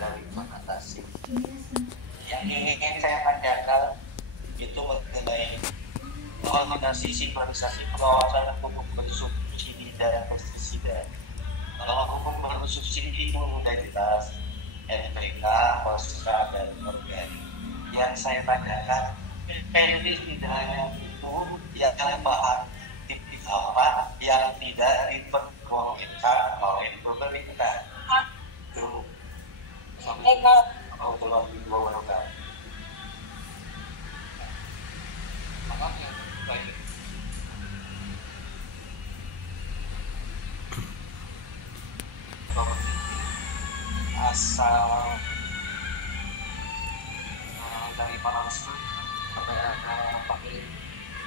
dari mengatasi. Yang ingin saya tanyakan itu mengenai koordinasi sinkronisasi pengawasan pupuk bersubsidi dan pestisida. Kalau pupuk bersubsidi itu sudah jelas, NPK, Fosfa, dan organik. Yang saya tanyakan, pestisida itu yang bahan tipis apa yang tidak diperbolehkan oleh pemerintah? Itu kalau dibawakan. Asal dari para langsung pakai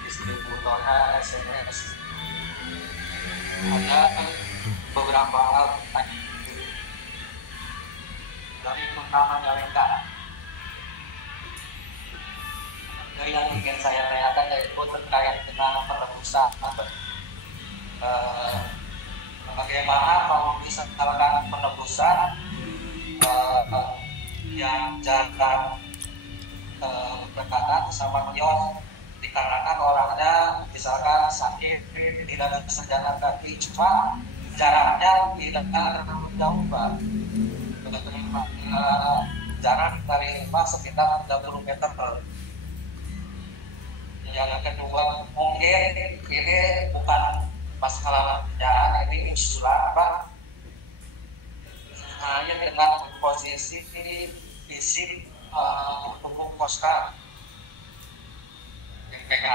distributor SMS ada beberapa hal dari pertama mereka yang ingin saya tanyakan yaitu terkait dengan penebusan. Bagaimana kalau misalkan penebusan yang jarak berdekatan sama kios dikarenakan orangnya misalkan sakit tidak bisa jalan kaki, cuma jaraknya tidak terlalu jauh, Pak. Jarak dari rumah sekitar 30 meter. Yang kedua, mungkin ini bukan masalah pekerjaan, ini usulan, Pak. Hanya dengan posisi fisik tubuh Poska MPK.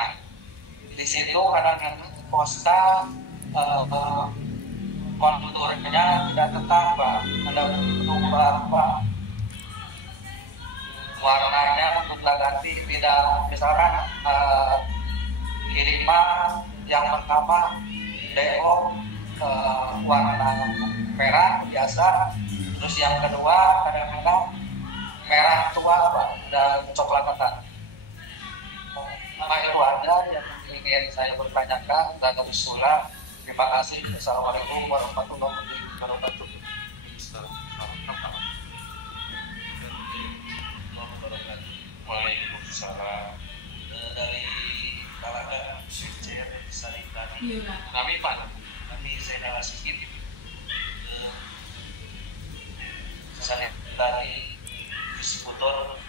Di situ kadang-kadang Poska konturnya tidak tetap, Pak. Ada berubah, Pak. Warnanya sudah ganti, tidak misalkan kiriman yang pertama DO warna merah biasa, terus yang kedua kadang-kadang merah tua, Pak, udah coklatan. Nah, itu aja yang ingin saya bertanyakan dan usulan. Terima kasih. Assalamualaikum warahmatullahi wabarakatuh. Waalaikumsalam. Dari Talaga Sucian Sanitari. Kami Pak, kami saya sedikit sanitari distributor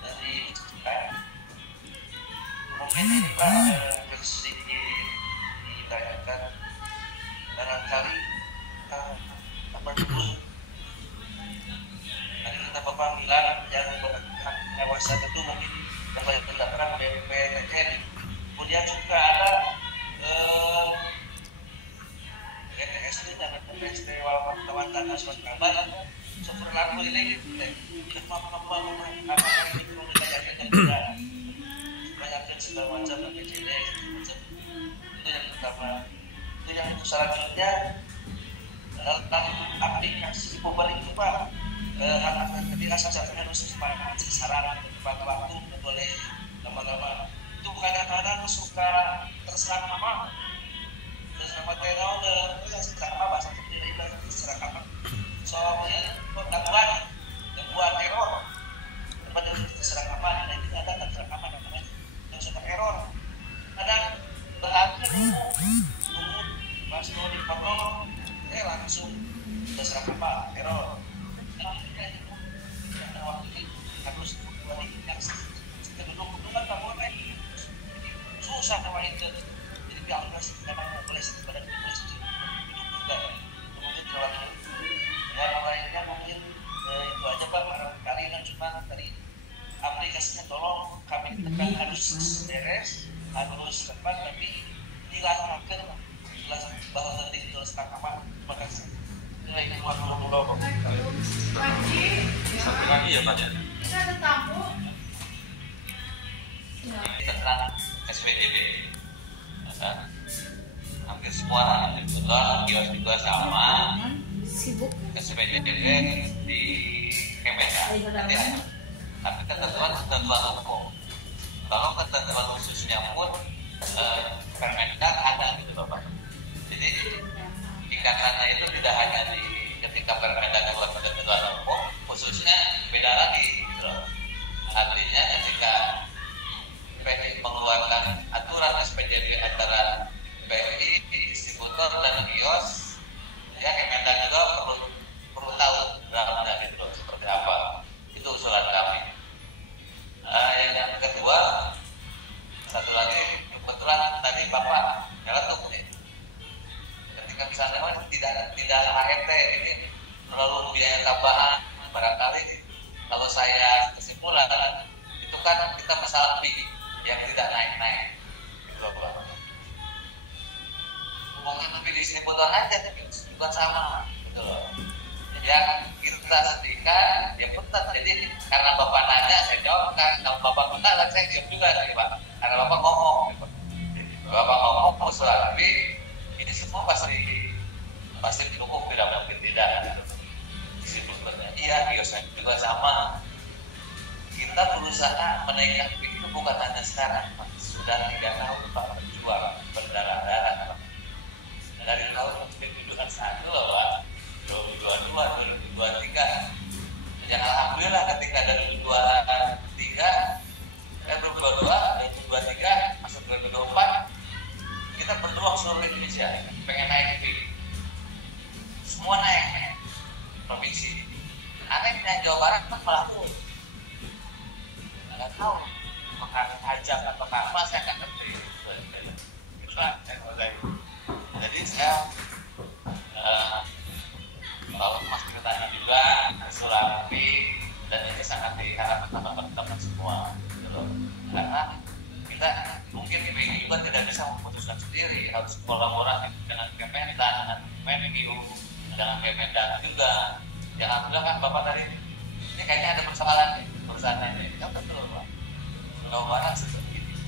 dari mungkin ini Pak sedikit ditanyakan barangkali apa dulu tadi kata Bapak bilang yang pengawasan itu mungkin dapat pendapatan BPPN, kemudian juga ada ETSD dan ETSD walaupun kawasan nasional kabar super lalu ini apa ini perlu ditanyakan dan juga banyakkan segala macam PCD macam itu yang pertama. Itu yang selanjutnya tentang aplikasi Uber itu Pak, ketika sasaran khusus pada sasaran pada waktu boleh lama-lama itu kadang-kadang suka terserang nama sama teror sekarang apa satu tidak terserang apa soalnya dakwaan teror tempat terserang apa dan itu ada terserang apa namanya yang suka teror kadang berarti nunggu pas mau dipotong langsung terserang apa teror waktu harus yang keduduk kan tak boleh susah sama itu jadi biar memang boleh pada polisi duduk juga kemudian jalan yang lainnya mungkin itu aja Pak barangkali kan cuma dari aplikasinya tolong kami tekan harus beres harus tepat tapi dilakukan jelasan bahwa nanti ditulis apa terima kasih. Ini warahmatullahi wabarakatuh. Satu lagi ya Pak ya. Kita ada tamu. Tentang SPDB. Hampir semua kebetulan kios juga sama. Sibuk. SPDB di Kementerian. Tapi ketentuan umum. Kalau ketentuan khususnya pun Permendak ada gitu Bapak. Jadi ikatannya itu tidak hanya di HRT ini terlalu biaya tambahan. Barangkali kalau saya kesimpulan itu kan kita masalah fee yang tidak naik-naik gitu loh Pak. Hubungan lebih distributor aja tapi bukan sama gitu loh. Yang kita sediakan dia putar. Jadi karena Bapak nanya saya jawab kan, kalau Bapak minta saya jawab juga nih Pak. Karena Bapak ngomong gitu. Bapak ngomong usulan fee ini semua pasti cukup, tidak mungkin tidak gitu. Distributornya iya, kiosnya juga sama. Kita berusaha menaikkan itu bukan hanya sekarang, Pak. Sudah 3 tahun Pak berjuang berdarah-darah Pak. Dari tahun 2021 Pak, 2022, 2023. Yang alhamdulillah ketika dari 2023, 2022, masuk 2024, kita berjuang seluruh Indonesia pengen naik fee. Semua naik provinsi. Anehnya Jawa Barat kan malah turun. Nggak tahu pajak atau apa saya nggak ngerti. Itulah yang saya. Jadi saya kalau Mas bertanya juga Sulami dan ini sangat diharapkan teman-teman semua, gitu loh. Karena kita mungkin BPI juga tidak bisa memutuskan sendiri, harus kolaborasi dengan Kementan, dengan Kemenlu, dengan Kemendak juga. Jangan bilang kan Bapak tadi ini kayaknya ada persoalan nih perusahaan ini. Ya betul Pak. Jawa Barat seperti ini.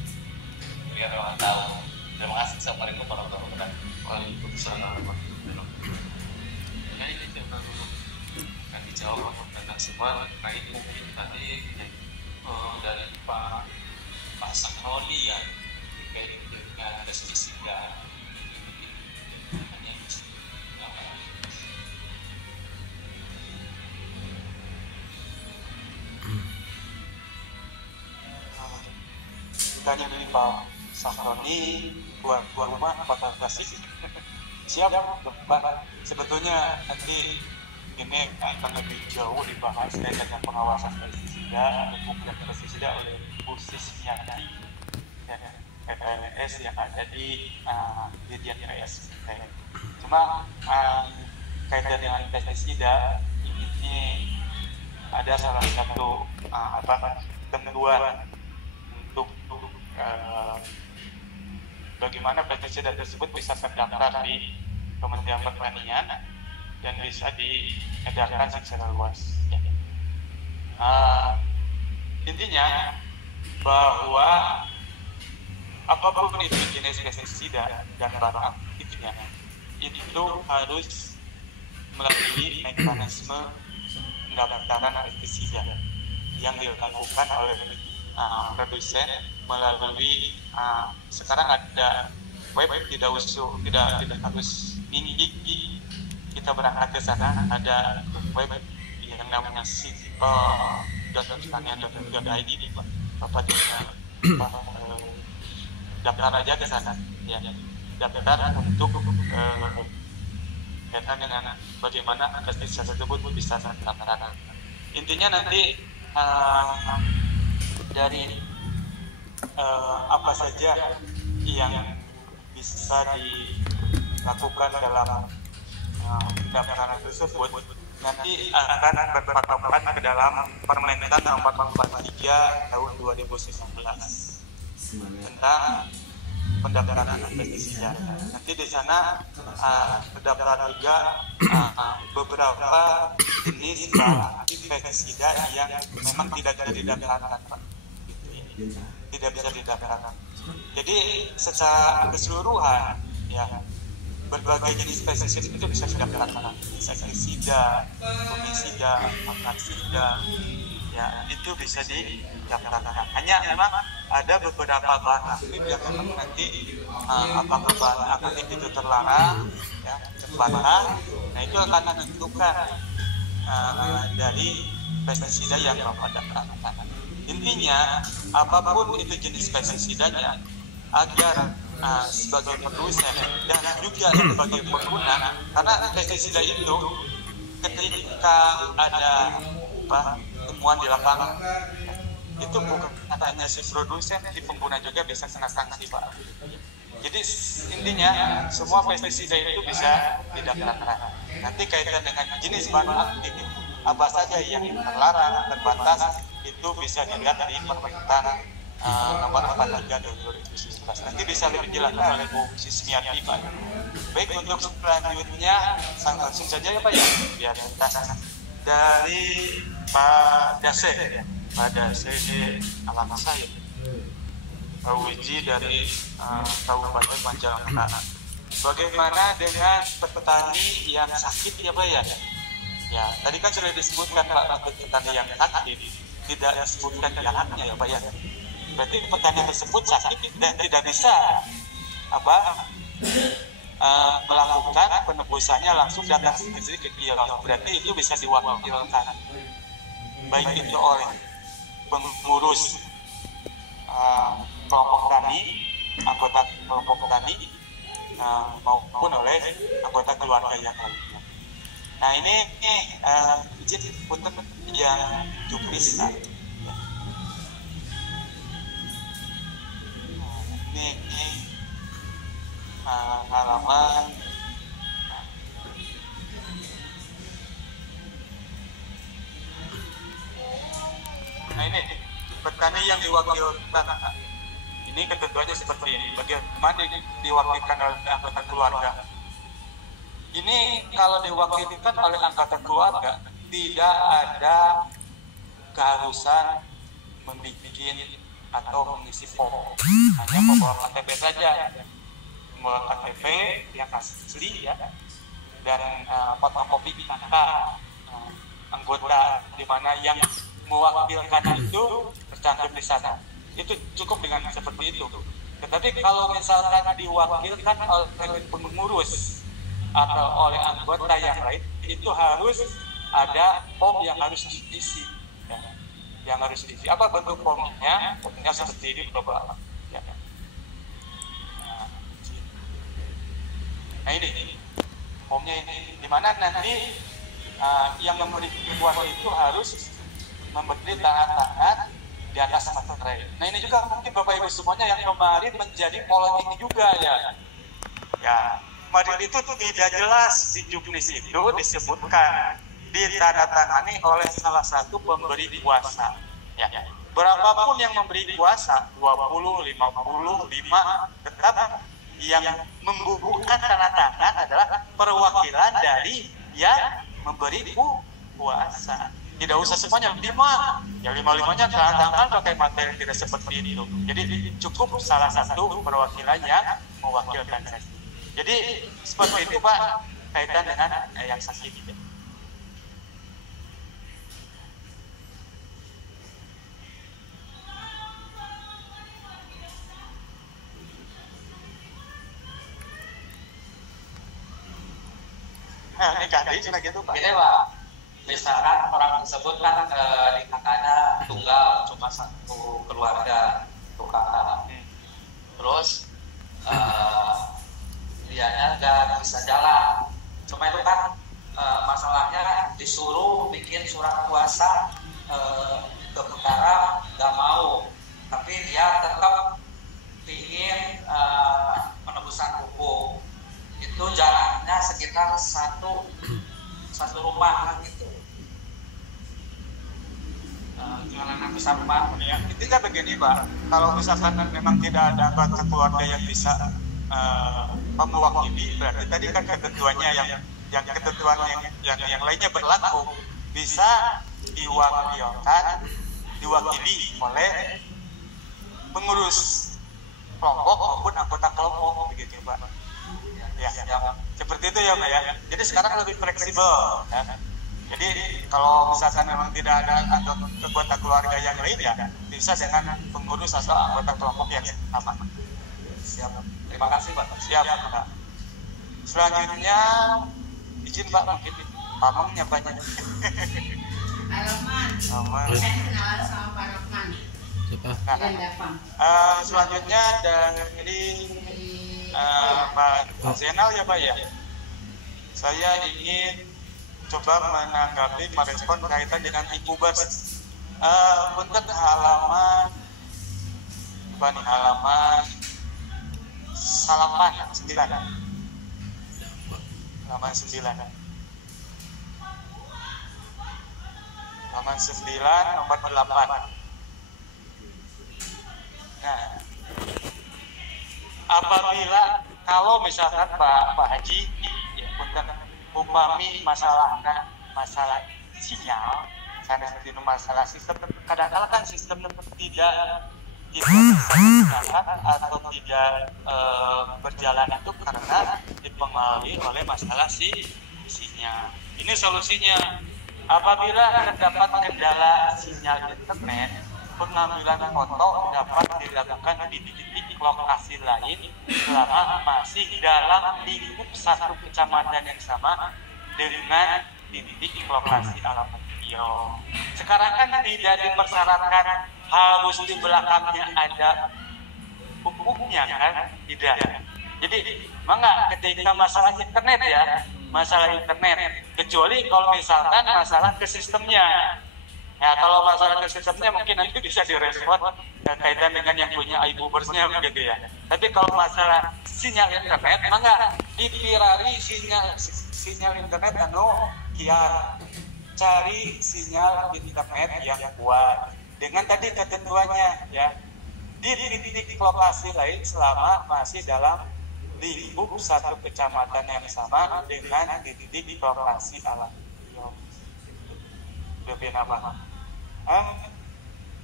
Biar orang tahu. Terima kasih. Assalamualaikum warahmatullahi wabarakatuh. Waalaikumsalam warahmatullahi wabarakatuh. Ya ini akan dijawab tentang semua terkait mungkin tadi dari Pak Sakroni ya terkait dengan pestisida. Tanya dari Pak Sakroni, tuan rumah Kota Tasik. Siap, Pak. Sebetulnya nanti ini akan lebih jauh dibahas dengan pengawasan pestisida atau pupuk pestisida oleh khususnya dari PPNS yang ada di Dirjen PS. Cuma kaitan dengan pestisida ini ada salah satu ketentuan untuk bagaimana pestisida tersebut bisa terdaftar di Kementerian Pertanian dan bisa diedarkan secara luas. Intinya bahwa apapun itu jenis pestisida dan bahan aktifnya itu harus melalui mekanisme pendaftaran pestisida yang dilakukan oleh produsen melalui sekarang ada web, tidak harus tinggi, kita berangkat ke sana, ada web yang namanya sipo.pertanian.go.id, Bapak daftar aja ke sana ya, daftar untuk kaitan dengan bagaimana pestisida tersebut bisa terdaftar. Intinya nanti dari apa saja yang bisa dilakukan dalam pendaftaran tersebut nanti akan berpatokan ke dalam Permentan nomor 43 tahun 2019 tentang pendaftaran pestisida. Nanti di sana terdapat juga beberapa jenis pestisida yang memang tidak bisa didaftarkan, Pak. Tidak bisa didaftarkan. Jadi secara keseluruhan ya berbagai jenis pestisida itu bisa didaftarkan. Insektisida, fungisida, fungisida, ya itu bisa didaftarkan. Hanya memang ada beberapa bahan aktif yang memang nanti apakah bahan aktif itu terlarang, ya terbantah. Nah itu akan menentukan dari pestisida yang Bapak daftarkan. Intinya apapun itu jenis pestisidanya, agar sebagai produsen dan juga sebagai pengguna, karena pestisida itu ketika ada temuan di lapangan itu bukan hanya si produsen, si pengguna juga bisa kena sanksi, Pak. Jadi intinya semua pestisida itu bisa didaftarkan. Nanti kaitan dengan jenis bahan aktif apa saja yang terlarang, terbatas, itu bisa dilihat di Permentan nomor 43 tahun 2019. Nanti bisa lebih dijelaskan oleh Bu Sismiati, Pak. Baik, untuk selanjutnya langsung saja ya Pak ya, biar kita dari Pak Dase ya. Pak Dase di alamat saya, Pak Wiji dari Kabupaten Panjang. Bagaimana dengan petani yang sakit ya Pak ya? Ya, tadi kan sudah disebutkan Pak, petani yang aktif tidak disebutkan jahatnya ya Pak ya. Berarti petani tersebut sakit dan tidak bisa melakukan penebusannya langsung datang sendiri ke kios. Berarti itu bisa diwakilkan, baik itu oleh pengurus kelompok tani, anggota kelompok tani, maupun oleh anggota keluarga yang lainnya. Nah ini izin punten yang juknis. Ini halaman nah ini petani yang diwakilkan. Ini ketentuannya seperti ini. Bagaimana diwakilkan oleh anggota keluarga? Ini kalau diwakilkan oleh anggota keluarga tidak ada keharusan membuat atau mengisi form, hanya membawa KTP saja, membawa KTP yang asli ya, dan fotokopi kakak anggota di mana yang mewakilkan itu tercantum di sana. Itu cukup dengan seperti itu. Tetapi kalau misalkan diwakilkan oleh pengurus atau oleh anggota yang lain, itu harus ada form yang harus diisi. Yang harus diisi. Apa bentuk formnya? Formnya seperti ini Bapak. Ya. Nah ini formnya ini. Di mana nanti yang memberi kuasa itu harus memberi tangan di atas materai. Nah ini juga mungkin Bapak Ibu semuanya yang kemarin menjadi polemik juga ya. Ya, kemarin itu tidak jelas di juknis itu disebutkan ditandatangani oleh salah satu pemberi kuasa. Ya. Berapapun yang memberi kuasa, 20, 55, tetap yang membubuhkan tanda tangan adalah perwakilan dari yang memberi kuasa. Tidak usah semuanya 5, ya 5-5-nya tanda tangan pakai materi tidak seperti itu. Jadi cukup salah satu perwakilan yang mewakilkan saya. Jadi seperti itu Pak, kaitan dengan yang sakit. Nah, ini ganti cina gitu Pak. Gini Pak, misalkan orang tersebut kan nikahnya tunggal, cuma satu keluarga, satu kakak. Terus dianya nggak bisa jalan. Cuma itu kan masalahnya disuruh bikin surat kuasa ke Bintara, nggak mau. Tapi dia tetap ingin penebusan hukum. Itu jaraknya sekitar satu rumah gitu. Gimana bisa rumah ya? Intinya begini Pak, kalau misalkan memang tidak ada anggota keluarga yang bisa mewakili, berarti tadi kan ketentuannya yang ketentuan yang lainnya berlaku, bisa diwakili oleh pengurus kelompok maupun anggota kelompok begitu Pak. Ya, seperti itu ya Pak ya. Jadi sekarang lebih fleksibel ya. Jadi kalau misalkan memang tidak ada anggota keluarga yang lain ya, bisa dengan pengurus atau anggota kelompok yang sama. Siap. Terima kasih Pak. Siap Pak. Selanjutnya izin Pak, mungkin pamongnya banyak. Halaman. Saya kenalan sama Pak Rahman. Selanjutnya dari Pak Zainal ya Pak ya. Saya ingin coba menanggapi merespon kaitan dengan e-bubers. Punten halaman 9. Halaman 9. halaman 9 nomor 8. Nah, apabila kalau misalkan Pak Haji ya punten upami masalah sinyal karena seperti masalah sistem, kadang-kadang kan sistem tidak berjalan atau tidak berjalan itu karena dipengaruhi oleh masalah sinyal. Ini solusinya. Apabila terdapat kendala sinyal internet, pengambilan foto dapat dilakukan di titik lokasi lain selama masih dalam lingkup satu kecamatan yang sama dengan titik lokasi alamat video. Sekarang kan tidak dipersyaratkan harus di belakangnya ada hukumnya kan? Tidak. Jadi, maka ketika masalah internet ya, masalah internet, kecuali kalau misalkan masalah ke sistemnya. Ya, kalau masalah ke sistemnya mungkin nanti bisa direspon kaitan dengan yang punya iBubersnya begitu ya. Tapi kalau masalah sinyal internet, maka dipirari sinyal internet kiar cari sinyal internet yang kuat dengan tadi ketentuannya ya di titik lokasi lain selama masih dalam lingkup satu kecamatan yang sama dengan di titik lokasi alam. Lebih nama.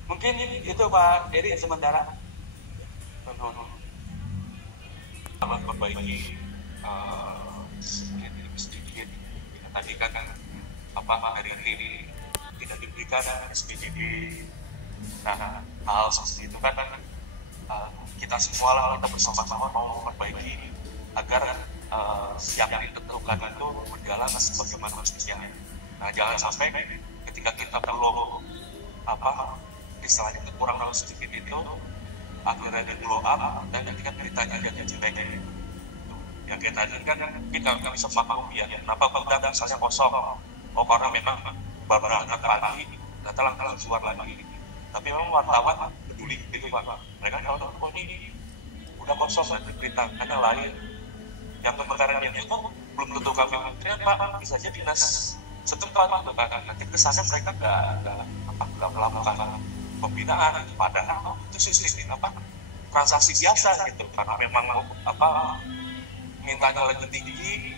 Mungkin itu Pak Eri sementara. Memperbaiki sedikit. Tadi kan hari ini tidak diberikan SPJD. Nah, hal seperti itu kan kita semua kita bersama-sama mau memperbaiki agar yang ditentukan itu berjalan sebagaimana mestinya. Nah, jangan sampai ketika kita perlu istilahnya kekurangan sedikit itu akhirnya di blow up dan ketika ditanya dia jeleknya ya kita kan kita nggak bisa paham ya kenapa gudang misalnya kosong karena memang berangkat pagi datang keluar lagi tapi memang wartawan peduli gitu Pak mereka kalau ini udah kosong dan diberitakannya lain yang kebakaran yang itu belum tentu kami Pak bisa aja dinas setempat nanti kesannya mereka nggak melakukan pembinaan padahal itu sistem transaksi biasa gitu karena memang mintanya lagi tinggi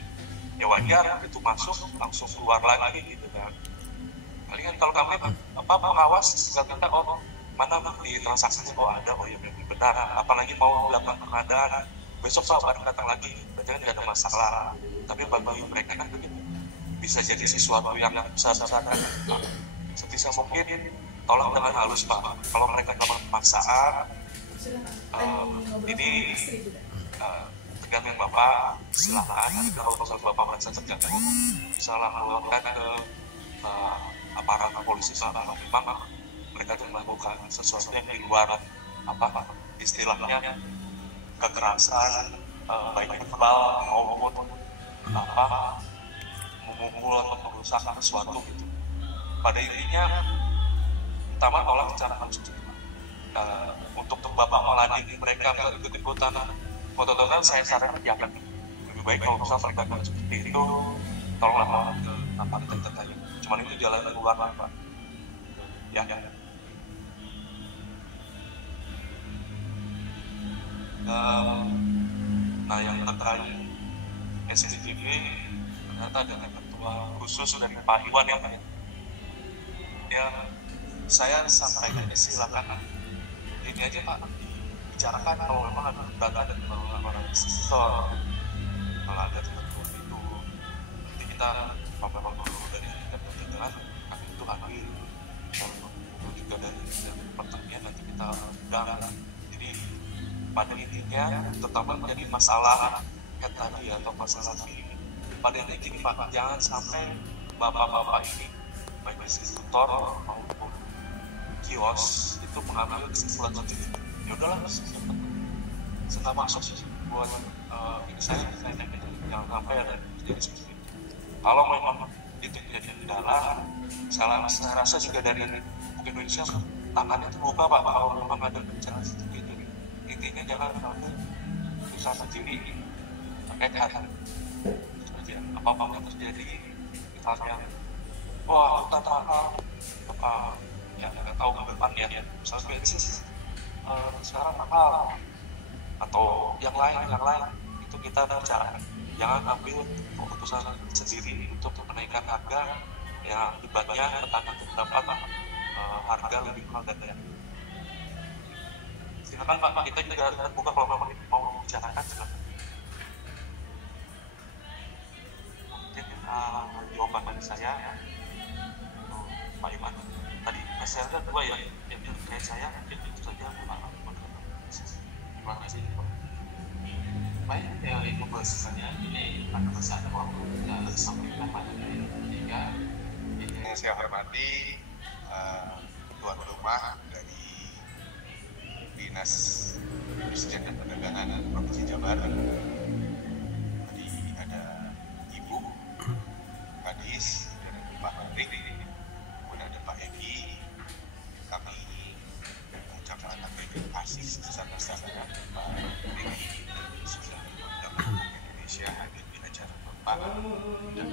ya wajar itu masuk langsung keluar lagi gitu kan palingan kalau kami pengawas kita mana di transaksinya ada ya benar apalagi mau melakukan pengadaan besok baru datang lagi berarti kan nggak ada masalah tapi bagi mereka kan begitu bisa jadi sesuatu yang besar-besaran sebisa mungkin tolong dengan halus Pak kalau mereka dapat paksaan ini tergantung Bapak silakan kalau Bapak merasa terganggu bisa laporkan ke aparat polisi kalau memang mereka itu melakukan sesuatu yang di luar istilahnya kekerasan baik verbal maupun memukul atau merusak sesuatu gitu. Pada intinya pertama tolak secara halus untuk Bapak meladeni mereka ikut-ikutan foto-fotoan saya sarankan jangan lebih baik kalau misalnya mereka nggak seperti itu tolonglah ke aparat terkait cuman itu jalan keluar Pak ya. Nah yang terkait SPJD ternyata ada ketua khusus dari Pak Iwan ya saya sampaikan silakan ini aja Pak bicarakan kalau memang ada data dan orang investor kalau ada ketentuan itu nanti kita memang dulu dari penjagaan kami itu hadir juga dari pertanian nanti kita undang jadi pada intinya terutama menjadi masalah yang tadi atau masalah ini pada intinya Pak jangan sampai bapak-bapak ini baik distributor maupun kios itu mengambil kesimpulan sendiri ya udahlah setelah masuk buat ini saya jangan sampai ada jadi seperti itu kalau memang itu jadi kendala saya rasa juga dari Indonesia tangannya terbuka Pak kalau memang ada bencana seperti itu intinya jangan sampai bisa sendiri terkait hal apa-apa yang terjadi misalnya hutan tanah apa yang nggak tahu ke depannya ya. Misalnya bensin sekarang mahal atau yang lain itu kita bicarakan, jangan ambil keputusan sendiri untuk menaikkan harga yang akibatnya petani mendapat harga lebih mahal dari yang silakan Pak, kita juga terbuka kalau memang mau membicarakan silakan. Mungkin jawaban dari saya Pak Iman tadi saya ada dua ya yang terkait saya mungkin itu saja Pak. Terima kasih Pak. Baik, itu bahasanya ini pada masa waktu kita sampaikan pada ketiga. Yang saya hormati tuan rumah dari Dinas Perindustrian dan Perdagangan Provinsi Jabar. Tadi ada Ibu Kadis dan Pak Menteri, kemudian ada Pak Egi. Kami ucapkan terima kasih sebesar-besarnya Pak Egi sudah mengundang Indonesia hadir di acara Bapak dan